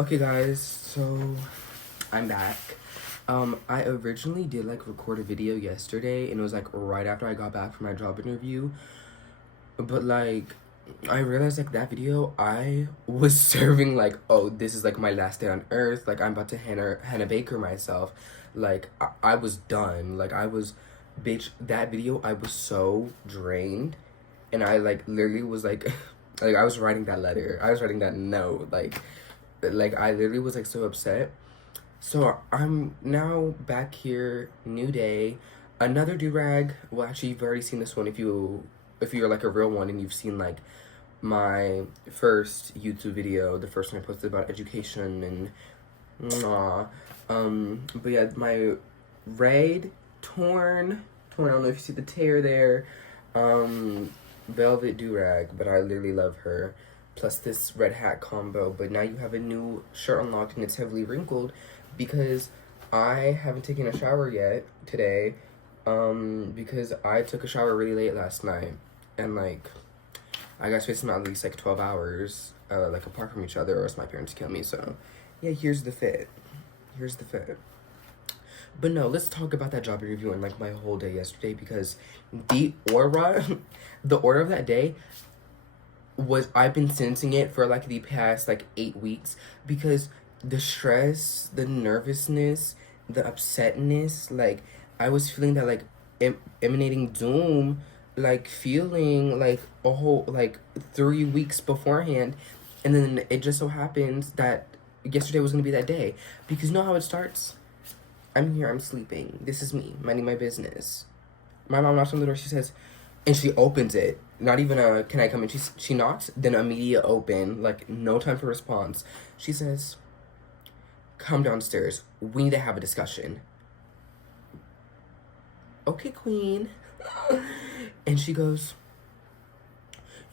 Okay, guys, so I'm back. I originally did like record a video yesterday, and it was like right after I got back from my job interview. But like, I realized like that video, I was serving like, oh, this is like my last day on earth. Like, I'm about to Hannah Baker myself. Like, I was done. Like, bitch, that video, I was so drained, and I like literally was like, like I was writing that letter. I was writing that note. Like I literally was like so upset. So I'm now back here, new day, another do rag. Well, actually, you've already seen this one if you're like a real one and you've seen like my first YouTube video, the first one I posted about education and but yeah, my red torn. I don't know if you see the tear there. Velvet do rag, but I literally love her. Plus this red hat combo, but now you have a new shirt unlocked and it's heavily wrinkled because I haven't taken a shower yet today, because I took a shower really late last night, and like I got spaced them at least like 12 hours, like apart from each other, or else my parents kill me. So yeah, here's the fit. Here's the fit. But no, let's talk about that job interview and like my whole day yesterday, because the aura, the order of that day was, I've been sensing it for like the past like 8 weeks, because the stress, the nervousness, the upsetness, like I was feeling that like emanating doom, like feeling like a whole like 3 weeks beforehand, and then it just so happens that yesterday was gonna be that day, because you know how it starts. I'm here, I'm sleeping. This is me, minding my business. My mom knocks on the door, she says, and she opens it. Not even a, can I come in? She knocks, then immediate open, like no time for response. She says, come downstairs. We need to have a discussion. Okay, queen. And she goes,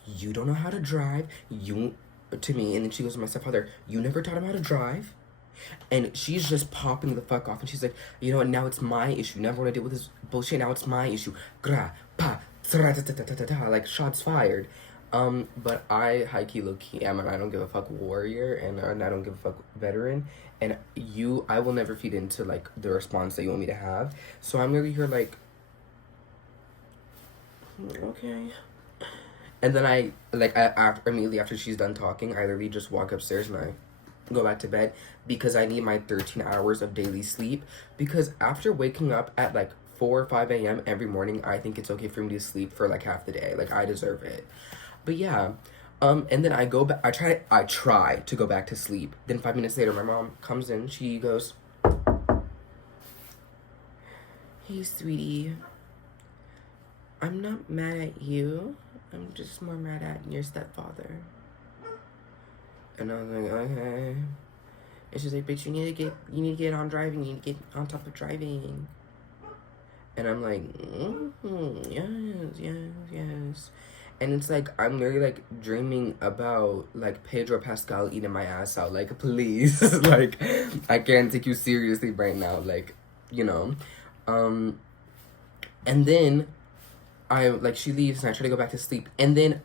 you don't know how to drive. To me, and then she goes to my stepfather, you never taught him how to drive. And she's just popping the fuck off, and she's like, you know what, now it's my issue. Never want to deal with this bullshit, now it's my issue. Gra, pa, like shots fired. But I high key, low key am an I don't give a fuck warrior, and I don't give a fuck veteran. And I will never feed into like the response that you want me to have. So I'm really here like, okay. And then immediately after she's done talking, I literally just walk upstairs and I go back to bed, because I need my 13 hours of daily sleep. Because after waking up at like 4 or 5 a.m. every morning, I think it's okay for me to sleep for like half the day. Like, I deserve it. But yeah, and then I go back. I try to go back to sleep. Then 5 minutes later, my mom comes in. She goes, "Hey, sweetie, I'm not mad at you. I'm just more mad at your stepfather." And I was like, okay. And she's like, bitch, you need to get on driving. You need to get on top of driving. And I'm like, yes. And it's like, I'm literally like dreaming about like Pedro Pascal eating my ass out. Like, please. Like, I can't take you seriously right now. Like, you know. And then she leaves and I try to go back to sleep. And then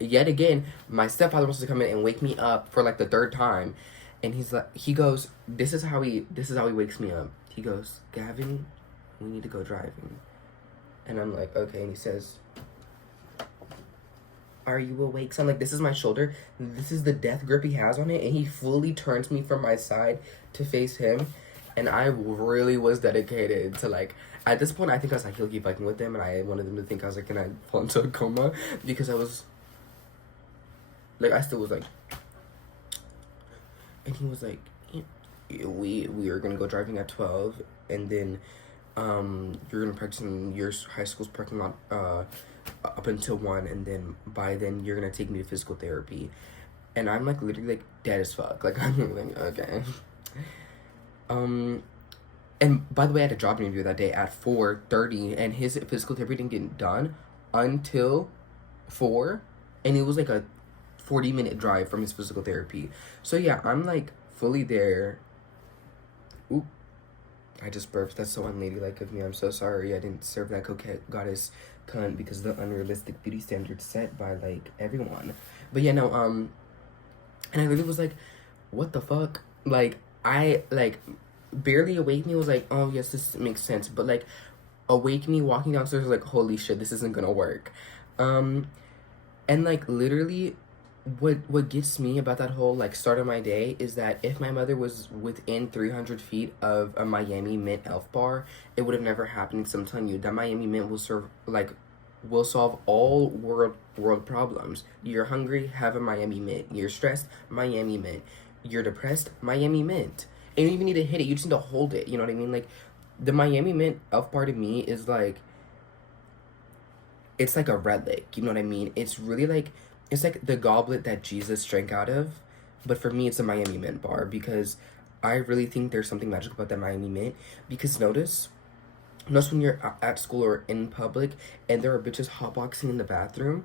yet again, my stepfather wants to come in and wake me up for like the third time, and he goes, this is how he wakes me up. He goes, Gavin, we need to go driving. And I'm like, okay. And he says, are you awake? So I'm like, this is my shoulder, this is the death grip he has on it, and he fully turns me from my side to face him. And I really was dedicated to like, at this point I think I was like, he'll keep fucking with them, and I wanted them to think I was like gonna fall into a coma, because I was like, I still was like, and he was like, we are gonna go driving at 12, and then you're gonna practice in your high school's parking lot up until 1, and then by then you're gonna take me to physical therapy. And I'm like literally like dead as fuck. Like, I'm like, okay. And by the way, I had a job interview that day at 4:30, and his physical therapy didn't get done until 4, and it was like a 40-minute drive from his physical therapy. So yeah, I'm like fully there. Oop, I just burped. That's so unladylike of me. I'm so sorry. I didn't serve that coquette goddess cunt because of the unrealistic beauty standards set by like everyone. But yeah, no, and I really was like, what the fuck? Like, I, like, barely awake me was like, oh, yes, this makes sense. But, like, awake me walking downstairs was like, holy shit, this isn't gonna work. Um, and, like, literally, what gets me about that whole, like, start of my day is that if my mother was within 300 feet of a Miami Mint Elf bar, it would have never happened. Because I'm telling you, that Miami Mint will serve, like, will solve all world problems. You're hungry, have a Miami Mint. You're stressed, Miami Mint. You're depressed, Miami Mint. And you don't even need to hit it, you just need to hold it. You know what I mean? Like, the Miami Mint Elf bar to me is like, it's like a relic. You know what I mean? It's really like, it's like the goblet that Jesus drank out of. But for me, it's a Miami Mint bar because I really think there's something magical about that Miami Mint. Because notice when you're at school or in public and there are bitches hotboxing in the bathroom,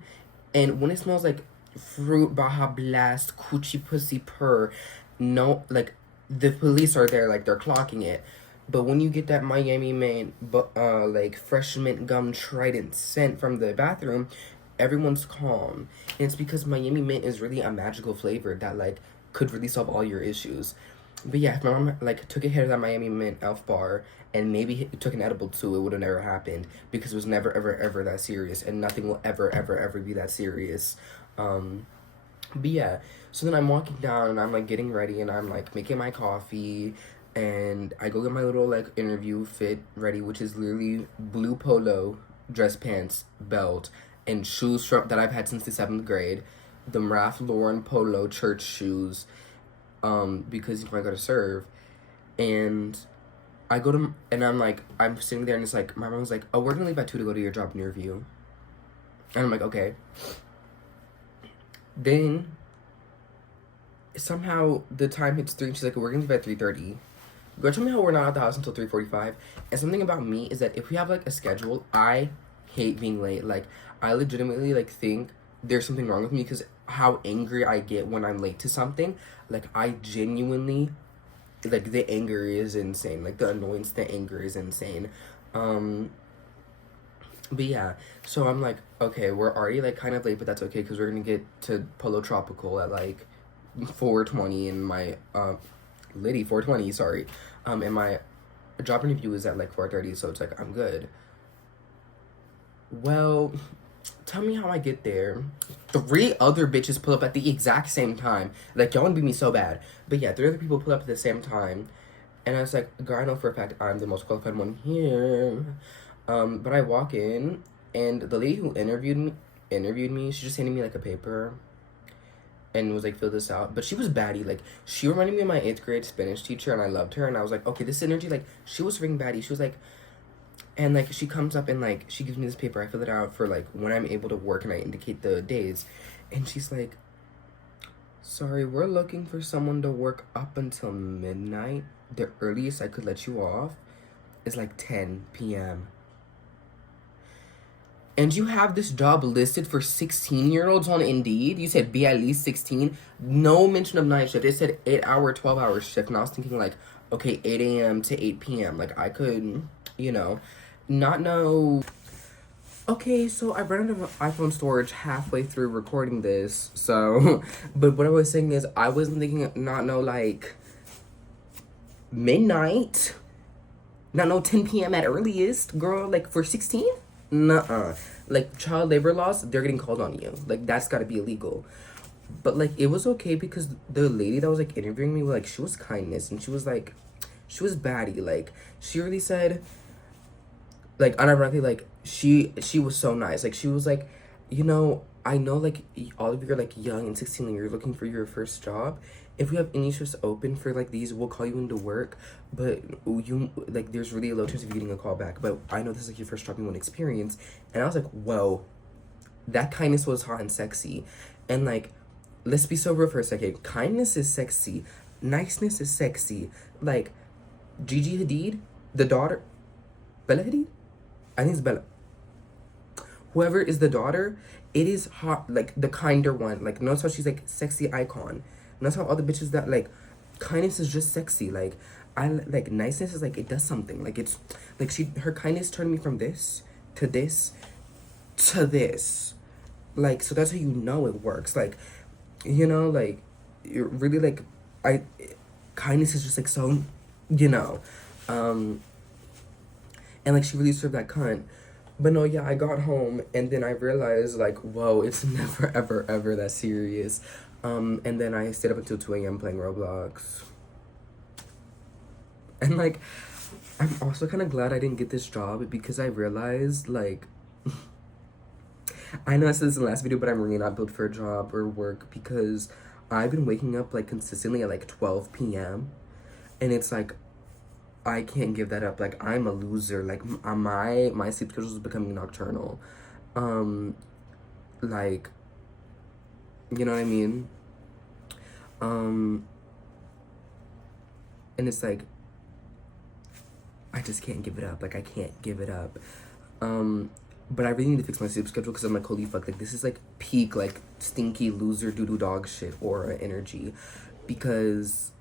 and when it smells like fruit, Baja Blast, coochie pussy purr, no, like, the police are there, like, they're clocking it. But when you get that Miami Mint, like, fresh mint gum Trident scent from the bathroom, everyone's calm. And it's because Miami Mint is really a magical flavor that, like, could really solve all your issues. But yeah, if my mom, like, took a hit of that Miami Mint Elf bar and maybe took an edible too, it would have never happened because it was never, ever, ever that serious. And nothing will ever, ever, ever be that serious. But yeah, so then I'm walking down and I'm, like, getting ready and I'm, like, making my coffee and I go get my little, like, interview fit ready, which is literally blue polo, dress pants, belt, and shoes that I've had since the 7th grade. The Ralph Lauren polo church shoes, because I go to serve. And I go to, and I'm, like, I'm sitting there and it's like, my mom's like, oh, we're gonna leave at 2 to go to your job interview. And I'm like, okay. Then somehow the time hits 3 and she's like, we're gonna leave at 3:30. Girl, tell me how we're not at the house until 3:45. And something about me is that if we have, like, a schedule, I hate being late. Like, I legitimately, like, think there's something wrong with me because how angry I get when I'm late to something. Like, I genuinely, like, the anger is insane. Like, the annoyance, the anger is insane. But yeah, so I'm like, okay, we're already, like, kind of late, but that's okay because we're gonna get to Polo Tropical at, like, 4:20 in my, Liddy, 4:20, sorry. And my job interview is at, like, 4:30, so it's like, I'm good. Well, tell me how I get there. 3 other bitches pull up at the exact same time. Like, y'all wanna beat me so bad. But yeah, 3 other people pull up at the same time. And I was like, girl, I know for a fact I'm the most qualified one here. But I walk in, and the lady who interviewed me, she just handed me, like, a paper and was like, fill this out. But she was baddie. Like, she reminded me of my 8th grade Spanish teacher, and I loved her. And I was like, okay, this energy, like, she was freaking baddie. She was like, and, like, she comes up and, like, she gives me this paper. I fill it out for, like, when I'm able to work, and I indicate the days. And she's like, sorry, we're looking for someone to work up until midnight. The earliest I could let you off is, like, 10 p.m. And you have this job listed for 16-year-olds on Indeed. You said be at least 16. No mention of night shift. It said 8-hour, 12-hour shift. And I was thinking, like, okay, 8 a.m. to 8 p.m. Like, I could, not know. Okay, so I ran out of iPhone storage halfway through recording this. So, but what I was saying is I wasn't thinking, not know, like, midnight. Not know 10 p.m. at earliest. Girl, like, for 16? Nuh-uh. Like, child labor laws, they're getting called on you. Like, that's gotta be illegal. But, like, it was okay because the lady that was, like, interviewing me, like, she was kindness. And she was, like, she was baddie. Like, she really said, like, unironically, like, she was so nice. Like, she was, like, I know, like, all of you are, like, young and 16 and you're looking for your first job. If we have any shifts open for, like, these, we'll call you into work. But you, like, there's really a low chance of you getting a call back. But I know this is, like, your first job you want experience. And I was like, whoa, that kindness was hot and sexy. And, like, let's be sober for a second. Kindness is sexy. Niceness is sexy. Like, Gigi Hadid, the daughter, Bella Hadid? I think it's Bella. Whoever is the daughter, it is hot, like, the kinder one. Like, notice how she's, like, sexy icon. Notice how all the bitches that, like, kindness is just sexy. Like, like, niceness is, like, it does something. Like, it's, like, her kindness turned me from this to this to this. Like, so that's how you know it works. Like, like, you're really, like, I kindness is just like so, you know, and like she really served that cunt. But no, yeah, I got home and then I realized like, whoa, it's never ever ever that serious. And then I stayed up until 2 a.m. playing Roblox. And like, I'm also kind of glad I didn't get this job because I realized like, I know I said this in the last video, but I'm really not built for a job or work because I've been waking up like consistently at like 12 p.m. and it's like I can't give that up. Like I'm a loser. Like my sleep schedule is becoming nocturnal. Like, you know what I mean? And it's like I just can't give it up. Like I can't give it up. But I really need to fix my sleep schedule because I'm like, holy fuck, like this is like peak like stinky loser doo doo dog shit aura energy, because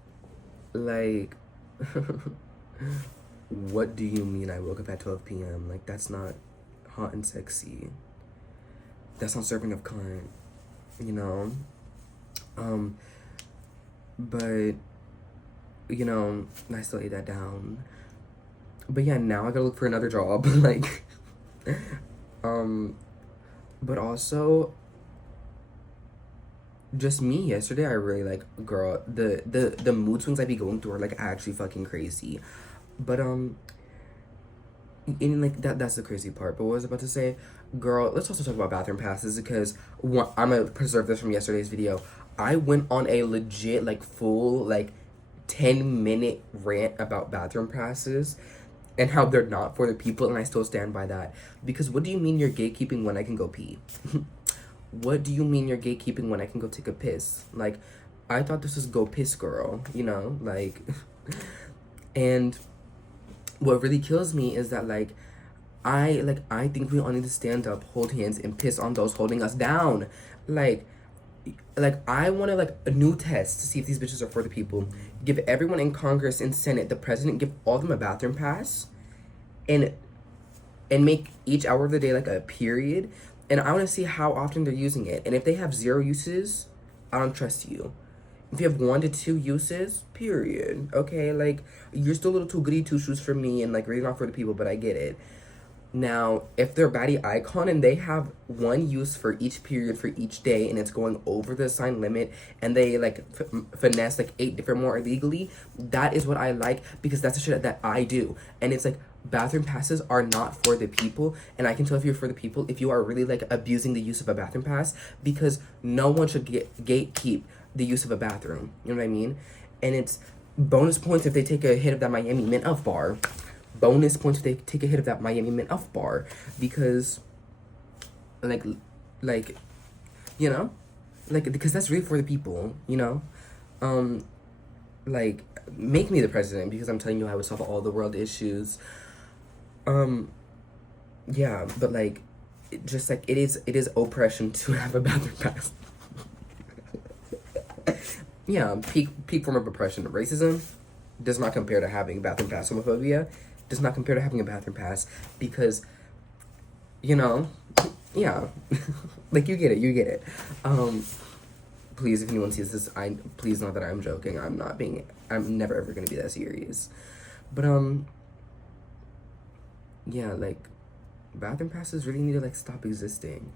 like. What do you mean I woke up at 12 p.m.? Like, that's not hot and sexy. That's not serving of kind, you know? But, you know, I still ate that down. But yeah, now I gotta look for another job. Like, but also, just me yesterday, I really like, girl, the mood swings I be going through are like actually fucking crazy. But and like that's the crazy part. But what I was about to say, girl, let's also talk about bathroom passes because I'm gonna preserve this from yesterday's video. I went on a legit like full like 10-minute rant about bathroom passes and how they're not for the people, and I still stand by that. Because what do you mean you're gatekeeping when I can go pee? What do you mean you're gatekeeping when I can go take a piss? Like, I thought this was go piss girl, you know? Like, and what really kills me is that, like, I think we all need to stand up, hold hands, and piss on those holding us down. Like, I want to, like, a new test to see if these bitches are for the people. Give everyone in Congress and Senate, the president, give all of them a bathroom pass. And make each hour of the day, like, a period. And I want to see how often they're using it. And if they have 0 uses, I don't trust you. If you have 1 to 2 uses, period. Okay, like, you're still a little too goody two-shoes for me and, like, really not for the people, but I get it. Now, if they're baddie icon and they have 1 use for each period for each day and it's going over the assigned limit and they, like, finesse, like, 8 different more illegally, that is what I like because that's the shit that I do. And it's, like, bathroom passes are not for the people, and I can tell if you're for the people if you are really, like, abusing the use of a bathroom pass, because no one should gatekeep the use of a bathroom. You know what I mean? And it's bonus points if they take a hit of that Miami Mint Up bar. Bonus points if they take a hit of that Miami Mint Up bar, because, like, you know, like, because that's really for the people, you know? Like, make me the president because I'm telling you I would solve all the world issues. Yeah, but, like, just, like, it is oppression to have a bathroom pass. Yeah, peak form of oppression. Racism does not compare to having a bathroom pass. Homophobia does not compare to having a bathroom pass because, you know, yeah. Like, you get it. Please, if anyone sees this, please know that I'm joking. I'm never ever gonna be that serious. But, yeah, like, bathroom passes really need to, like, stop existing.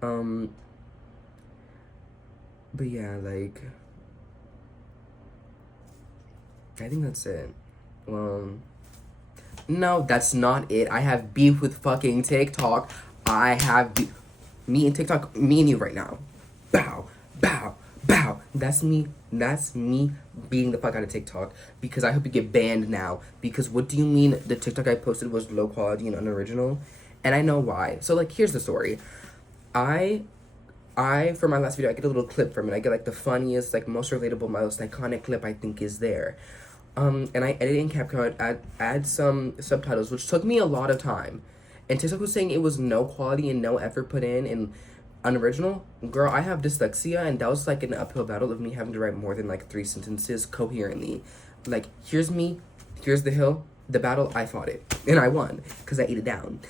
But yeah, like, I think that's it. No, that's not it. I have beef with fucking TikTok. Me and TikTok, me and you right now. Bow, bow, bow. That's me beating the fuck out of TikTok because I hope you get banned now. Because what do you mean the TikTok I posted was low quality and unoriginal? And I know why. So, like, here's the story. I for my last video, I get a little clip from it. I get, like, the funniest, like, most relatable, most iconic clip I think is there. And I edited in CapCut, add some subtitles, which took me a lot of time. And TikTok was saying it was no quality and no effort put in and unoriginal. Girl, I have dyslexia, and that was, like, an uphill battle of me having to write more than, like, 3 sentences coherently. Like, here's me, here's the hill, the battle, I fought it. And I won, because I ate it down.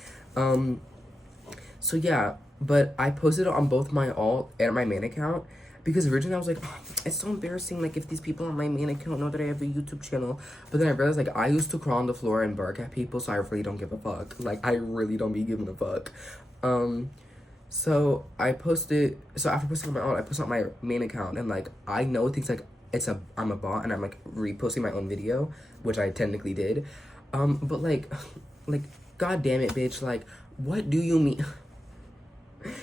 So, yeah. But I posted it on both my alt and my main account. Because originally I was like, oh, it's so embarrassing, like, if these people on my main account know that I have a YouTube channel. But then I realized, like, I used to crawl on the floor and bark at people, so I really don't give a fuck. Like, I really don't be giving a fuck. So after posting on my own, I posted on my main account, and, like, I know things like I'm a bot, and I'm, like, reposting my own video, which I technically did. But, like, god damn it, bitch, like, what do you mean?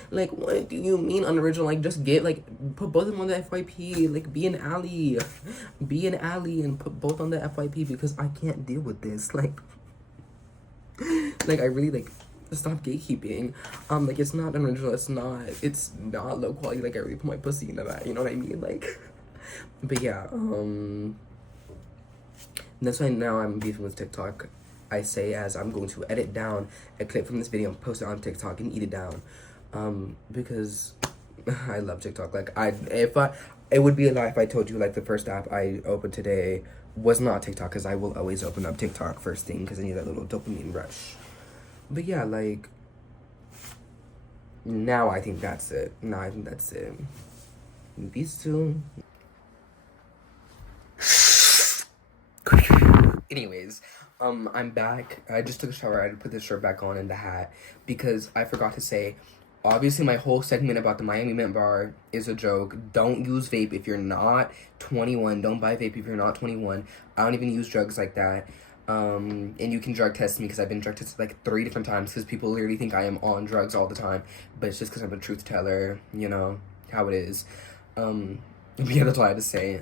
Like, what do you mean unoriginal? Like, just put both of them on the FYP. Like, be an ally. Be an ally and put both on the FYP because I can't deal with this. Like, I really, like, stop gatekeeping. Like, it's not unoriginal. It's not low quality. Like, I really put my pussy into that. You know what I mean? Like, but yeah, that's why now I'm beefing with TikTok. I say as I'm going to edit down a clip from this video and post it on TikTok and eat it down. Because I love TikTok. Like, it would be a lie if I told you, like, the first app I opened today was not TikTok, because I will always open up TikTok first thing, because I need that little dopamine rush. But yeah, like, now I think that's it. These two. Anyways, I'm back. I just took a shower. I had to put this shirt back on and the hat, because I forgot to say, obviously my whole segment about the Miami Mint Bar is a joke. Don't use vape if you're not 21. Don't buy vape if you're not 21. I don't even use drugs like that. And you can drug test me, because I've been drug tested like 3 different times, because people literally think I am on drugs all the time, but it's just because I'm a truth teller, you know how it is. Yeah, that's all I had to say.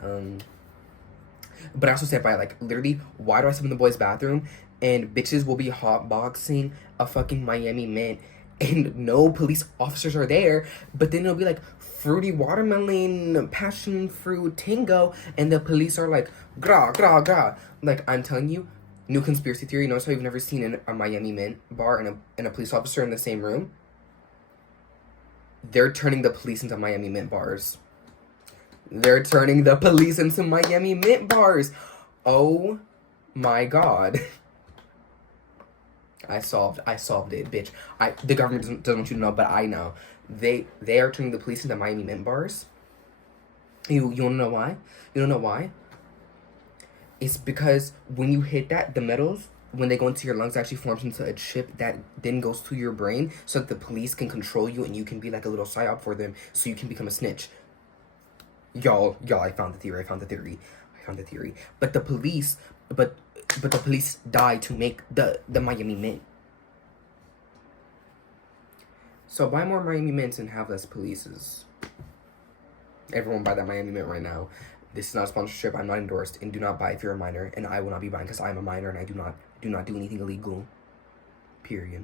But I also said, by, like, literally, why do I sit in the boys' bathroom and bitches will be hotboxing a fucking Miami Mint and no police officers are there, but then it'll be like fruity watermelon, passion fruit tango, and the police are like, gra, gra, gra. Like, I'm telling you, new conspiracy theory. Notice how you've never seen a Miami Mint bar and a police officer in the same room? They're turning the police into Miami Mint bars. They're turning the police into Miami Mint bars. Oh my god. I solved it, bitch. The government doesn't want you to know, but I know. They are turning the police into Miami Mint bars. You wanna know why? You don't know why? It's because when you hit that, the metals, when they go into your lungs, actually forms into a chip that then goes to your brain, so that the police can control you and you can be like a little psyop for them, so you can become a snitch. Y'all, I found the theory. But the police, but the police died to make the Miami Mint. So buy more Miami Mints and have less polices. Everyone buy that Miami Mint right now. This is not a sponsorship. I'm not endorsed, and do not buy if you're a minor. And I will not be buying because I'm a minor and I do not do anything illegal. Period.